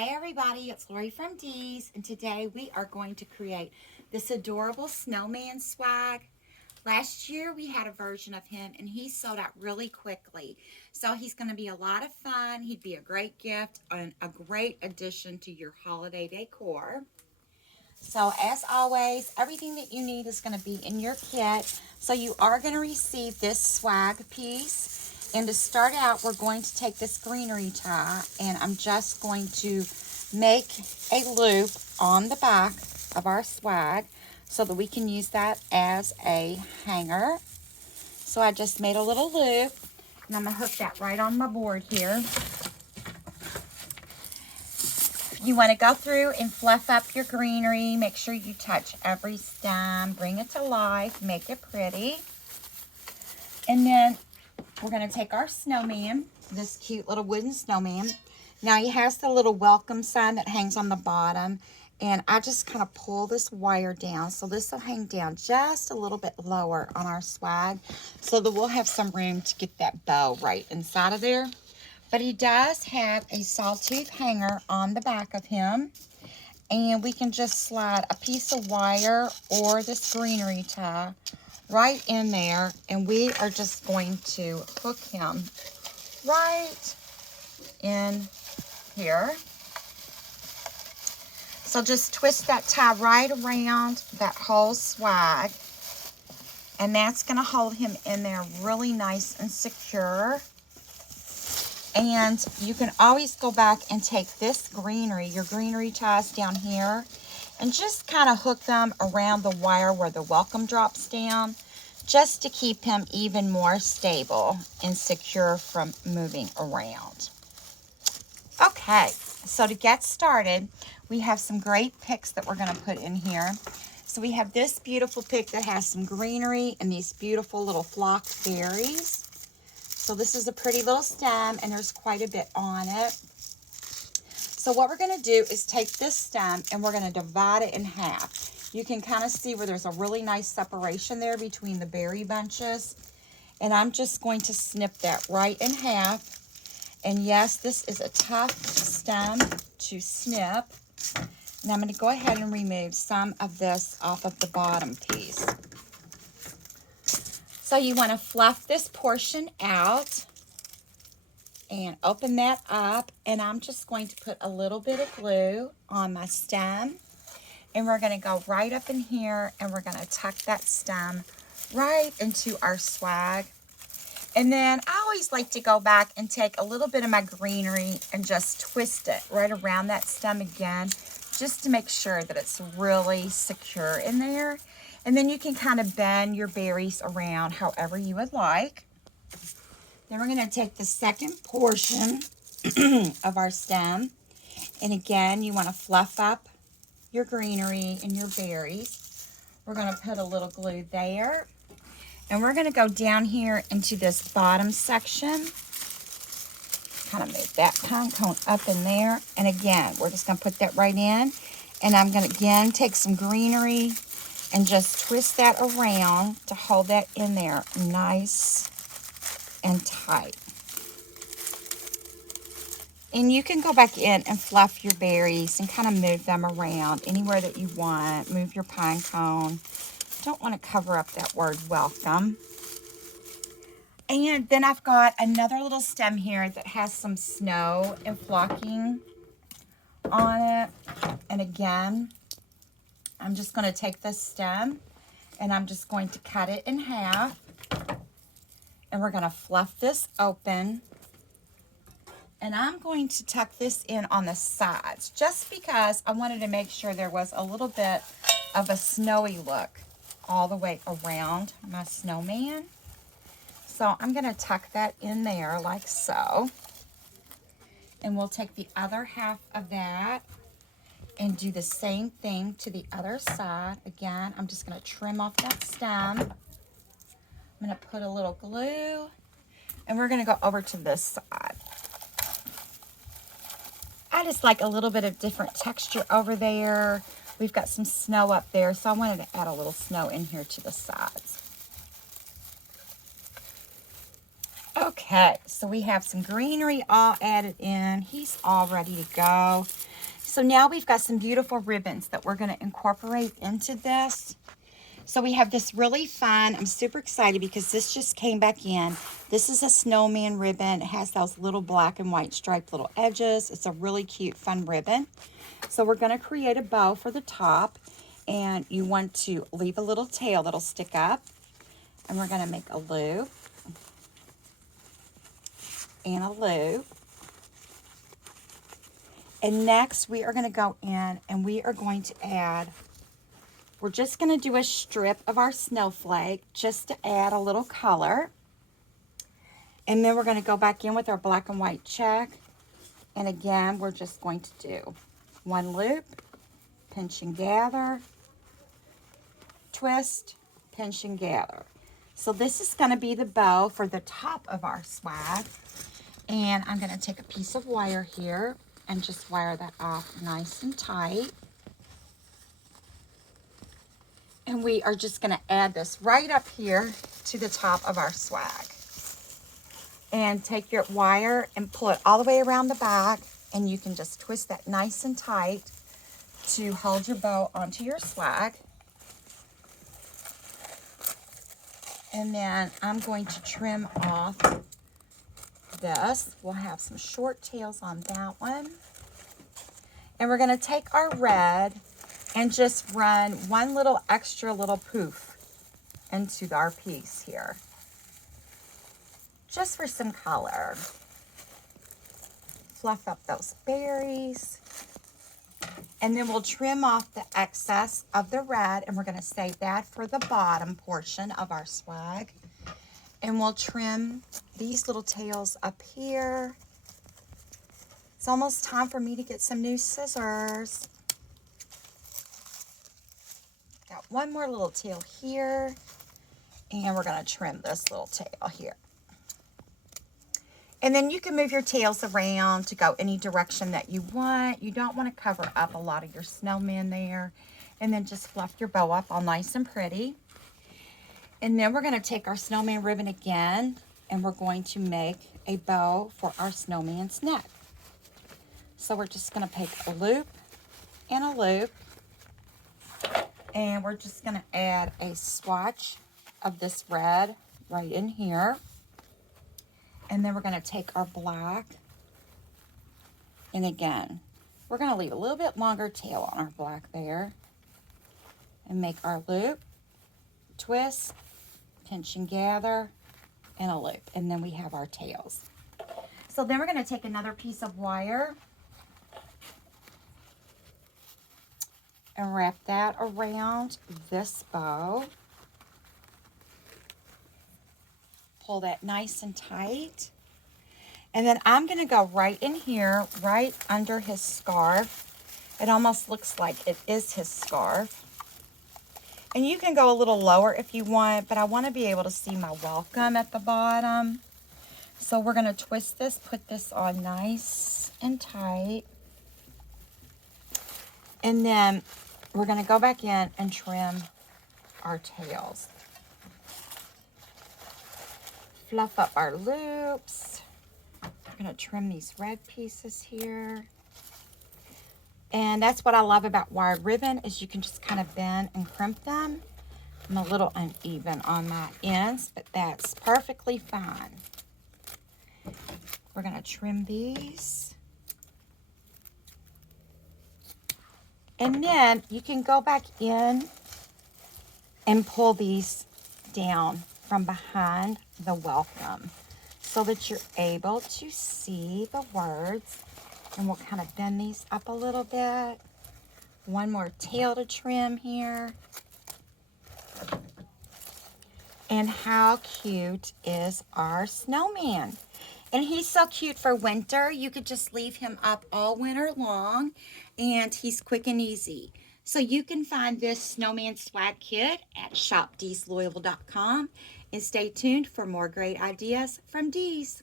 Hi everybody, it's Lorie from Dee's, and today we are going to create this adorable snowman swag. Last year we had a version of him and he sold out really quickly. So he's going to be a lot of fun. He'd be a great gift and a great addition to your holiday decor. So as always, everything that you need is going to be in your kit. So you are going to receive this swag piece. And to start out, we're going to take this greenery tie and I'm just going to make a loop on the back of our swag so that we can use that as a hanger. So I just made a little loop and I'm going to hook that right on my board here. You want to go through and fluff up your greenery. Make sure you touch every stem. Bring it to life. Make it pretty. And then we're going to take our snowman, this cute little wooden snowman. Now he has the little welcome sign that hangs on the bottom. And I just kind of pull this wire down. So this will hang down just a little bit lower on our swag so that we'll have some room to get that bow right inside of there. But he does have a sawtooth hanger on the back of him. And we can just slide a piece of wire or this greenery tie right in there. And we are just going to hook him right in here. So just twist that tie right around that whole swag. And that's going to hold him in there really nice and secure. And you can always go back and take this greenery, your greenery ties down here, and just kind of hook them around the wire where the welcome drops down, just to keep him even more stable and secure from moving around. Okay, so to get started, we have some great picks that we're going to put in here. So we have this beautiful pick that has some greenery and these beautiful little flocked berries. So this is a pretty little stem and there's quite a bit on it. So what we're going to do is take this stem and we're going to divide it in half. You can kind of see where there's a really nice separation there between the berry bunches. And I'm just going to snip that right in half. And yes, this is a tough stem to snip. And I'm going to go ahead and remove some of this off of the bottom piece. So you want to fluff this portion out and open that up. And I'm just going to put a little bit of glue on my stem. And we're going to go right up in here and we're going to tuck that stem right into our swag. And then I always like to go back and take a little bit of my greenery and just twist it right around that stem again, just to make sure that it's really secure in there. And then you can kind of bend your berries around however you would like. Then we're going to take the second portion of our stem. And again, you want to fluff up your greenery and your berries. We're going to put a little glue there. And we're going to go down here into this bottom section. Kind of move that pine cone up in there. And again, we're just going to put that right in. And I'm going to, again, take some greenery and just twist that around to hold that in there nice and tight. And you can go back in and fluff your berries and kind of move them around anywhere that you want. Move your pine cone. Don't want to cover up that word welcome. And then I've got another little stem here that has some snow and flocking on it. And again, I'm just going to take this stem and I'm just going to cut it in half. And we're going to fluff this open. And I'm going to tuck this in on the sides just because I wanted to make sure there was a little bit of a snowy look all the way around my snowman. So I'm going to tuck that in there like so. And we'll take the other half of that and do the same thing to the other side. Again, I'm just going to trim off that stem. I'm going to put a little glue. And we're going to go over to this side. I just like a little bit of different texture over there. We've got some snow up there, so I wanted to add a little snow in here to the sides. Okay, so we have some greenery all added in. He's all ready to go. So now we've got some beautiful ribbons that we're going to incorporate into this. So we have this really fun, I'm super excited because this just came back in. This is a snowman ribbon. It has those little black and white striped little edges. It's a really cute, fun ribbon. So we're going to create a bow for the top, and you want to leave a little tail that'll stick up. And we're going to make a loop and a loop. And next we are going to go in and we are going to add, we're just going to do a strip of our snowflake just to add a little color. And then we're going to go back in with our black and white check. And again, we're just going to do one loop, pinch and gather, twist, pinch and gather. So this is going to be the bow for the top of our swag. And I'm going to take a piece of wire here and just wire that off nice and tight. And we are just going to add this right up here to the top of our swag. And take your wire and pull it all the way around the back, and you can just twist that nice and tight to hold your bow onto your swag. And then I'm going to trim off this. We'll have some short tails on that one. And we're going to take our red and just run one little extra little poof into our piece here, just for some color. Fluff up those berries. And then we'll trim off the excess of the red, and we're going to save that for the bottom portion of our swag. And we'll trim these little tails up here. It's almost time for me to get some new scissors. Got one more little tail here, and we're going to trim this little tail here. And then you can move your tails around to go any direction that you want. You don't want to cover up a lot of your snowmen there. And then just fluff your bow up all nice and pretty. And then we're going to take our snowman ribbon again, and we're going to make a bow for our snowman's neck. So we're just going to take a loop and a loop. And we're just going to add a swatch of this red right in here. And then we're going to take our black. And again, we're going to leave a little bit longer tail on our black there. And make our loop, twist, pinch and gather, and a loop. And then we have our tails. So then we're going to take another piece of wire and wrap that around this bow. Pull that nice and tight. And then I'm going to go right in here, right under his scarf. It almost looks like it is his scarf. And you can go a little lower if you want, but I want to be able to see my welcome at the bottom. So we're going to twist this, put this on nice and tight. And then we're going to go back in and trim our tails. Fluff up our loops. I'm going to trim these red pieces here. And that's what I love about wired ribbon, is you can just kind of bend and crimp them. I'm a little uneven on my ends, but that's perfectly fine. We're going to trim these. And then you can go back in and pull these down from behind the welcome so that you're able to see the words. And we'll kind of bend these up a little bit. One more tail to trim here. And how cute is our snowman? And he's so cute for winter. You could just leave him up all winter long, and he's quick and easy. So you can find this Snowman Swag Kit at shopdeesloyal.com, and stay tuned for more great ideas from Dees.